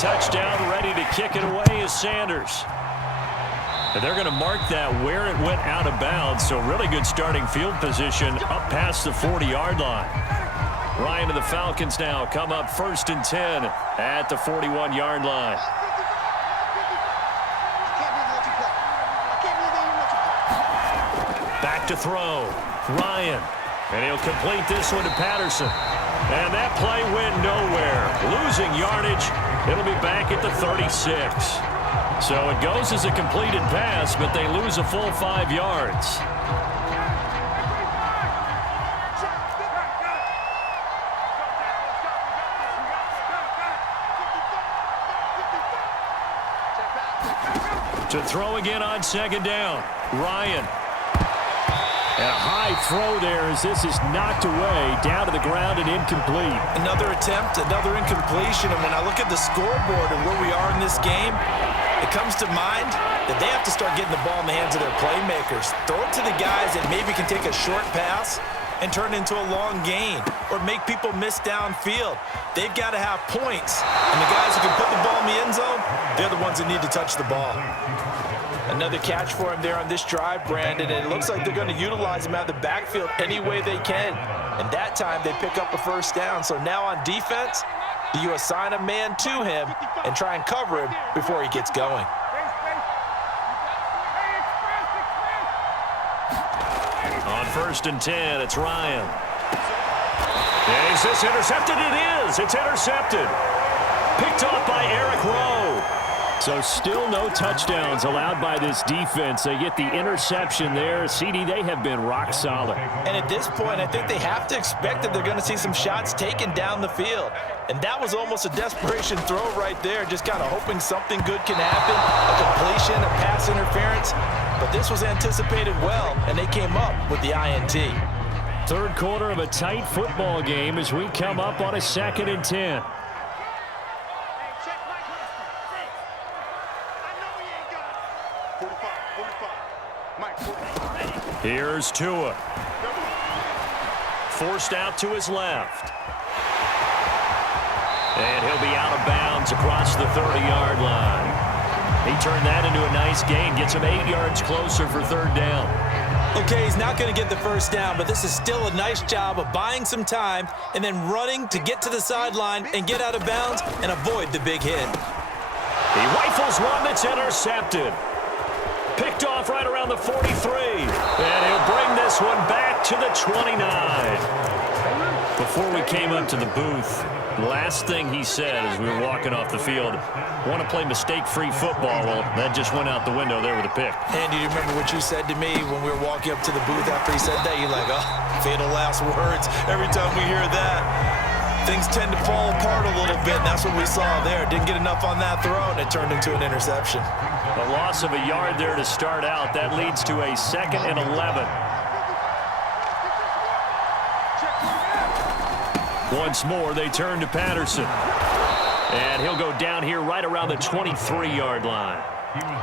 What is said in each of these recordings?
touchdown, ready to kick it away is Sanders. And they're going to mark that where it went out of bounds, so really good starting field position up past the 40-yard line. Ryan and the Falcons now come up 1st and 10 at the 41-yard line. Back to throw. Ryan. And he'll complete this one to Patterson. And that play went nowhere. Losing yardage. It'll be back at the 36. So it goes as a completed pass, but they lose a full 5 yards. To throw again on 2nd down. Ryan. And a high throw there as this is knocked away, down to the ground and incomplete. Another attempt, another incompletion. And when I look at the scoreboard and where we are in this game, it comes to mind that they have to start getting the ball in the hands of their playmakers. Throw it to the guys that maybe can take a short pass and turn it into a long gain or make people miss downfield. They've got to have points. And the guys who can put the ball in the end zone, they're the ones that need to touch the ball. Another catch for him there on this drive, Brandon, and it looks like they're going to utilize him out of the backfield any way they can. And that time they pick up a 1st down. So now on defense, do you assign a man to him and try and cover him before he gets going? On 1st and 10, it's Ryan. And is this intercepted? It is. It's intercepted. Picked off by Eric Rowe. So still no touchdowns allowed by this defense. They get the interception there. CD, they have been rock solid. And at this point, I think they have to expect that they're going to see some shots taken down the field. And that was almost a desperation throw right there, just kind of hoping something good can happen, a completion, a pass interference. But this was anticipated well, and they came up with the INT. 3rd quarter of a tight football game as we come up on a 2nd and 10. Here's Tua. Forced out to his left. And he'll be out of bounds across the 30-yard line. He turned that into a nice gain. Gets him 8 yards closer for 3rd down. Okay, he's not going to get the 1st down, but this is still a nice job of buying some time and then running to get to the sideline and get out of bounds and avoid the big hit. He rifles one that's intercepted. Picked off right around the 43. And he'll bring this one back to the 29. Before we came up to the booth, the last thing he said as we were walking off the field, want to play mistake-free football. Well, that just went out the window there with a pick. Andy, do you remember what you said to me when we were walking up to the booth after he said that? You're like, oh, fatal last words. Every time we hear that, things tend to fall apart a little bit, and that's what we saw there. Didn't get enough on that throw, and it turned into an interception. A loss of a yard there to start out. That leads to a 2nd and 11. Once more, they turn to Patterson. And he'll go down here right around the 23-yard line.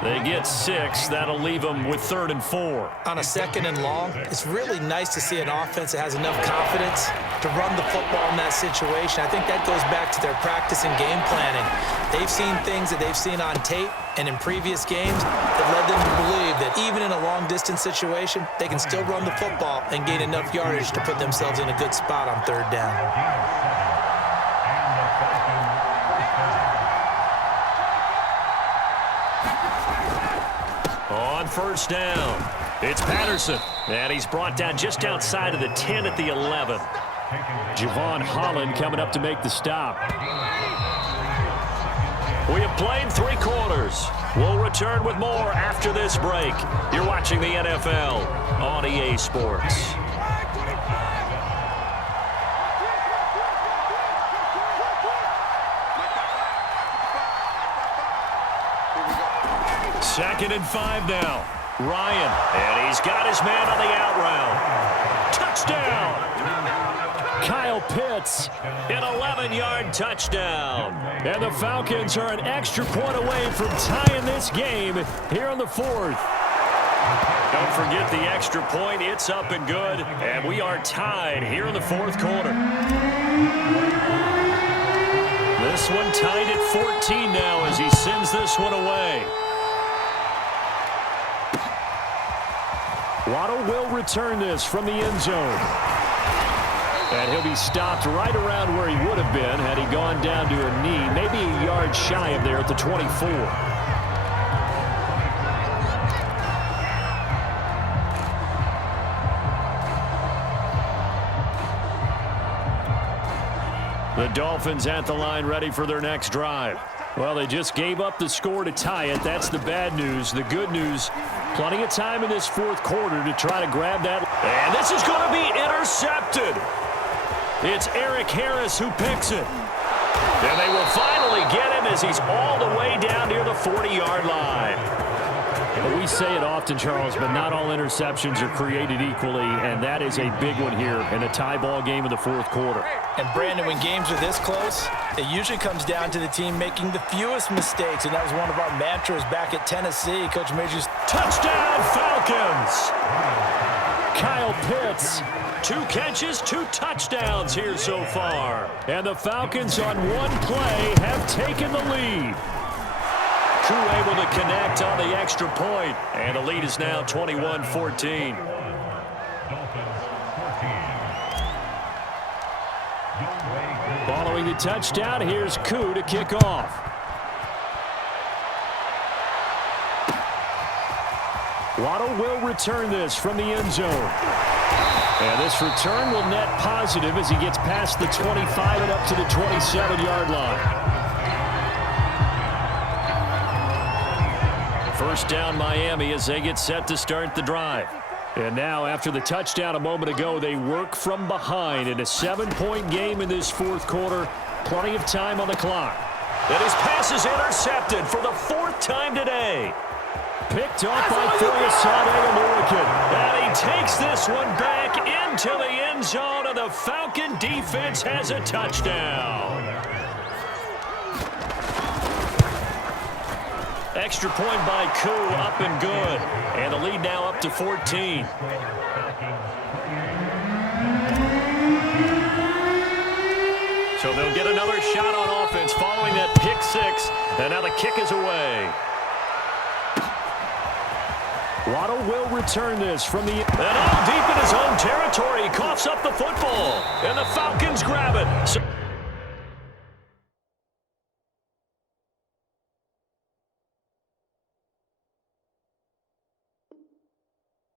They get 6. That'll leave them with 3rd and 4. On a 2nd and long, it's really nice to see an offense that has enough confidence to run the football in that situation. I think that goes back to their practice and game planning. They've seen things that they've seen on tape and in previous games that led them to believe that even in a long-distance situation, they can still run the football and gain enough yardage to put themselves in a good spot on 3rd down. On 1st down, it's Patterson. And he's brought down just outside of the 10 at the 11. Javon Holland coming up to make the stop. We have played 3 quarters. We'll return with more after this break. You're watching the NFL on EA Sports. Second and 5 now. Ryan, and he's got his man on the out route. Touchdown! Kyle Pitts, an 11-yard touchdown. And the Falcons are an extra point away from tying this game here in the 4th. Don't forget the extra point. It's up and good. And we are tied here in the 4th quarter. This one tied at 14 now as he sends this one away. Waddle will return this from the end zone. And he'll be stopped right around where he would have been had he gone down to a knee, maybe a yard shy of there at the 24. The Dolphins at the line ready for their next drive. Well, they just gave up the score to tie it. That's the bad news. The good news, plenty of time in this fourth quarter to try to grab that. And this is going to be intercepted. It's Eric Harris who picks it. And they will finally get him as he's all the way down near the 40-yard line. Well, we say it often, Charles, but not all interceptions are created equally, and that is a big one here in a tie ball game in the fourth quarter. And, Brandon, when games are this close, it usually comes down to the team making the fewest mistakes, and that was one of our mantras back at Tennessee. Coach Majors. Touchdown, Falcons! Kyle Pitts. 2 catches, 2 touchdowns here so far. And the Falcons on one play have taken the lead. Koo able to connect on the extra point, and the lead is now 21-14. Following the touchdown, here's Koo to kick off. Waddle will return this from the end zone. And this return will net positive as he gets past the 25 and up to the 27-yard line. First down Miami as they get set to start the drive. And now after the touchdown a moment ago, they work from behind in a 7-point game in this fourth quarter. Plenty of time on the clock. And his pass is intercepted for the 4th time today. Picked off by Foyesade. And he takes this one back into the end zone, and the Falcon defense has a touchdown. Extra point by Koo, up and good. And the lead now up to 14. So they'll get another shot on offense following that pick 6. And now the kick is away. Waddle will return this from the... And all deep in his own territory. He coughs up the football. And the Falcons grab it. So